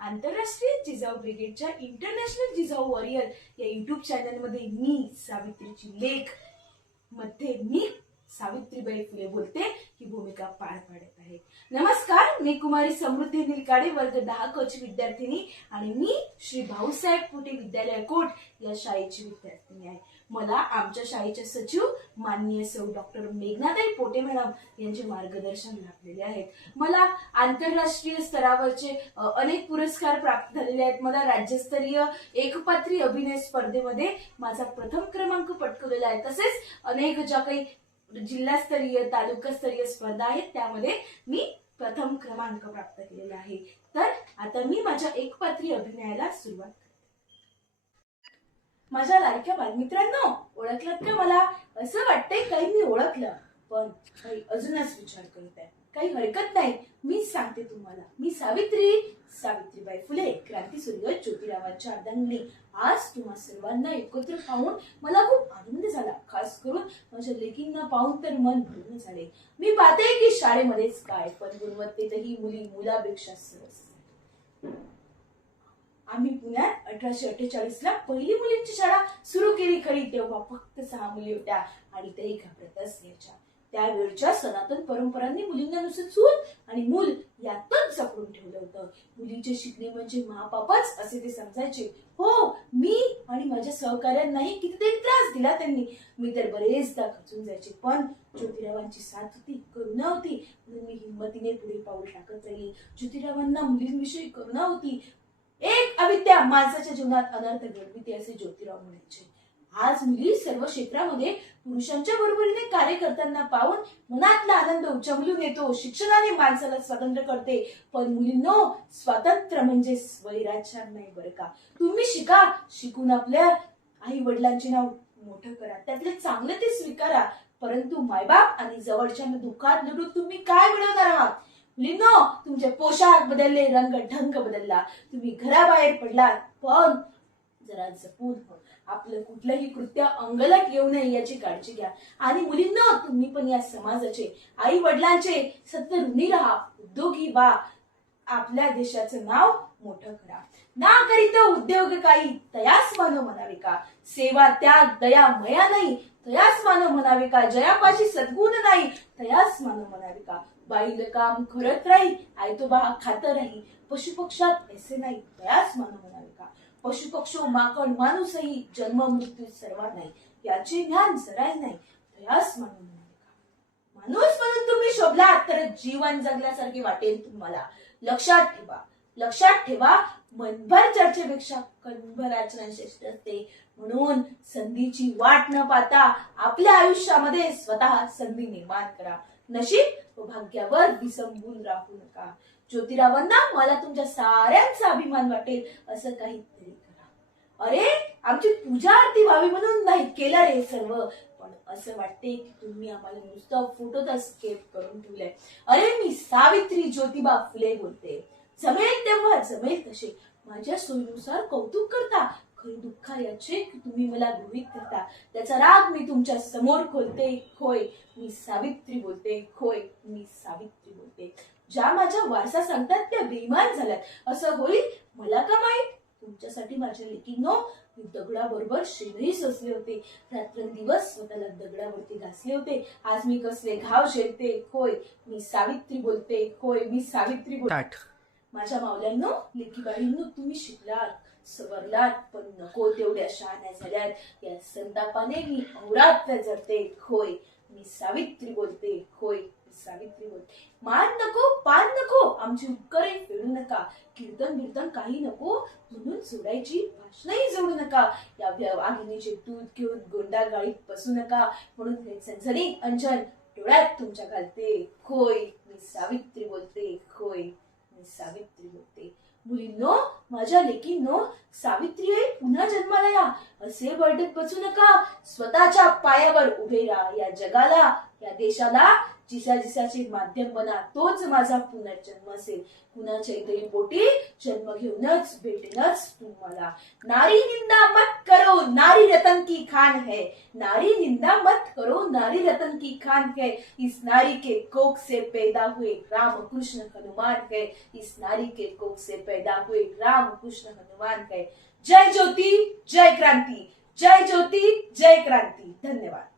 आंतरराष्ट्रीय जिजाऊ ब्रिगेडच्या international Jijau warrior या युट्यूब चॅनलमध्ये मी सावित्रीची लेख. मध्ये मी सावित्रीबाई फुले बोलते ही भूमिका पार पाडत आहे. नमस्कार मी कुमारी समृद्धी निलकाडे वर्ग दहा कच विद्यार्थिनी आणि मी श्री भाऊसाहेब पुटे विद्यालय कोट या शाळेची विद्यार्थिनी आहे. मला आमच्या शाळेचे सचिव माननीय सौ डॉक्टर मेघनाताई पोटे मॅडम यांचे मार्गदर्शन लाभलेले आहेत. मला आंतरराष्ट्रीय स्तरावरचे अनेक पुरस्कार प्राप्त झालेले आहेत. मला राज्यस्तरीय एकपात्री अभिनय स्पर्धेमध्ये माझा प्रथम क्रमांक पटकवलेला आहे. तसेच अनेक ज्या काही जिल्हास्तरीय तालुकास्तरीय स्पर्धा आहेत त्यामध्ये मी प्रथम क्रमांक प्राप्त केलेला आहे. तर आता मी माझ्या एकपात्री अभिनयाला सुरुवात करते माझ्या लाडक्या बालमित्रांनो ओळखलं का मला? असं वाटतंय काही मी ओळखलं. पण काही अजूनच विचार करत आहे. काही हरकत नाही. मीच सांगते तुम्हाला. मी सावित्री सावित्रीबाई फुले क्रांती सूर्य ज्योतिरावांच्या अर्धांगणी आज तुम्हा सर्वांना एकत्र पाहून मला खूप आनंद झाला. खास करून माझ्या लेकींना पाहून तर मन भरून झाले. मी पाहते की शाळेमध्येच काय पण गुणवत्तेतही मुली मुलापेक्षा सरस आम्ही पुण्यात अठराशे अठ्ठेचाळीस ला पहिली मुलींची शाळा सुरू केली खरी. तेव्हा फक्त सहा मुली होत्या आणि तेही घाबरतच घ्यायच्या त्यावेळच्या सनातन परंपरांनी मुलींना नुसतं चूल आणि मूल यातच जपून ठेवलं होतं. मुलीचे शिकणे म्हणजे महापापच असे ते समजायचे. हो मी आणि माझ्या सहकार्यांनाही कितीतरी त्रास दिला त्यांनी. मी तर बरेचदा खचून जायचे पण ज्योतिरावांची साथ होती करुणा होती. म्हणून मी हिंमतीने पुढे पाऊल टाकत राहिली. ज्योतिरावांना मुलींविषयी करुणा होती. एक अविद्या माणसाच्या जीवनात अनर्थ निर्मिती असे ज्योतिराव म्हणायचे. आज मुली सर्व क्षेत्रामध्ये पुरुषांच्या बरोबरीने कार्य करताना पाहून मनातला आनंद उचमलून येतो शिक्षणाने माणसाला स्वतंत्र करते. पण मुलींनो स्वातंत्र्य म्हणजे स्वैराचार नाही बरं का. तुम्ही शिका शिकून आपल्या आई वडिलांचे नाव मोठं करा. त्यातले चांगले ते स्वीकारा. परंतु मायबाप आणि जवळच्या दुःखात लढून तुम्ही काय मिळवणार आहात? लिनो तुमचे पोशाख बदलले रंग ढंग बदलला. तुम्ही घराबाहेर पडलात पण जरा जपून हो. आपलं कुठलंही कृत्य अंगलट येऊ नये याची काळजी घ्या. आणि मुलींना तुम्ही पण या समाजाचे आई वडिलांचे सत्य ऋणी राहा. उद्योगी बा. आपल्या देशाचं नाव मोठं करा. ना करीत उद्योग काही तयास मानव म्हणावे का सेवा त्याग दया मया नाही. तयास मानव म्हणावे का जयापाशी सद्गुण नाही. तयास मानव म्हणावे का बाईल काम करत राही आयतोबा खात राही पशुपक्षात ऐसे नाही तयास मानव म्हणावे का? पशुपक्ष माकड माणूसही जन्म मृत्यू सर्वा नाही. याचे ज्ञान जराय नाही तयास मानव म्हणावे का? माणूस म्हणून तुम्ही शोभलात तर जीवन जगल्यासारखे वाटेल तुम्हाला. लक्षात ठेवा लक्षात ठेवा मनभर चर्चेपेक्षा कणभर आचरण श्रेष्ठ असते. म्हणून संधीची वाट न पाहता आपल्या आयुष्यामध्ये स्वतः संधी निर्माण करा. नशीब व भाग्यावर विसंबून राहू नका. ज्योतिरावांना मला तुमच्या साऱ्यांचा अभिमान वाटेल असं काहीतरी करा. अरे आमची पूजा आरती व्हावी म्हणून नाही केलं रे सर्व. पण असं वाटते की तुम्ही आम्हाला नुसतं फोटोचा स्केप करून ठेवलंय. अरे मी सावित्री ज्योतिबा फुले बोलते. जमेल तेव्हा जमेल तसे. माझ्या सोयीनुसार कौतुक करता खरी दुःख याचे तुम्ही मला गृहित करता त्याचा राग मी तुमच्यासमोर खोलते. होय मी सावित्री बोलते. होय मी सावित्री बोलते. ज्या माझ्या वारसा सांगतात त्या बेमान झाल्यात. असं होईल मला का माहीत? तुमच्यासाठी माझ्या लेकीनो मी दगडाबरोबर शेणही सोसले होते. रात्रंदिवस स्वतःला दगडावरती घासले होते. आज मी कसले घाव झेलते. होय मी सावित्री बोलते. होय मी सावित्री बोलते. माझ्या मावल्यांनो लेकीबाईंनो तुम्ही शिकलात सवरलात पण नको तेवढ्या शहाण्या झाल्यात. या संतापाने मी अवरात्र जरते होय मी सावित्री बोलते. होय सावित्री बोलते. मान नको पान नको आमची उपकरे फेडू नका. कीर्तन बिर्तन काही नको म्हणून सोडायची भाषणही जोडू नका. या वाघिणीचे दूध घेऊन गोंडा गाळीत बसू नका. म्हणून हे झणझणीत अंजन डोळ्यात तुमच्या घालते. होय मी सावित्री बोलते. होय. सावित्री होते मुलींनो माझ्या लेकींनो सावित्री आई पुन्हा जन्माला या. असे वर्डत बसू नका. स्वतःच्या पायावर उभे राहा या जगाला या देशाला. जिसा जिसाचे माध्यम बना तोच माझा पुनर्जन्म असेल. कुणाच्याही तरी पोटी जन्म घेऊनच भेटेनच तुम्हाला नारी निंदा मत करो नारी रतन की खान है. नारी निंदा मत करो नारी रतन की खान है. इस नारी के कोख से पैदा हुए राम कृष्ण हनुमान है. इस नारी के कोख से पैदा हुए राम कृष्ण हनुमान है. जय ज्योति जय क्रांति. जय ज्योति जय क्रांति. धन्यवाद.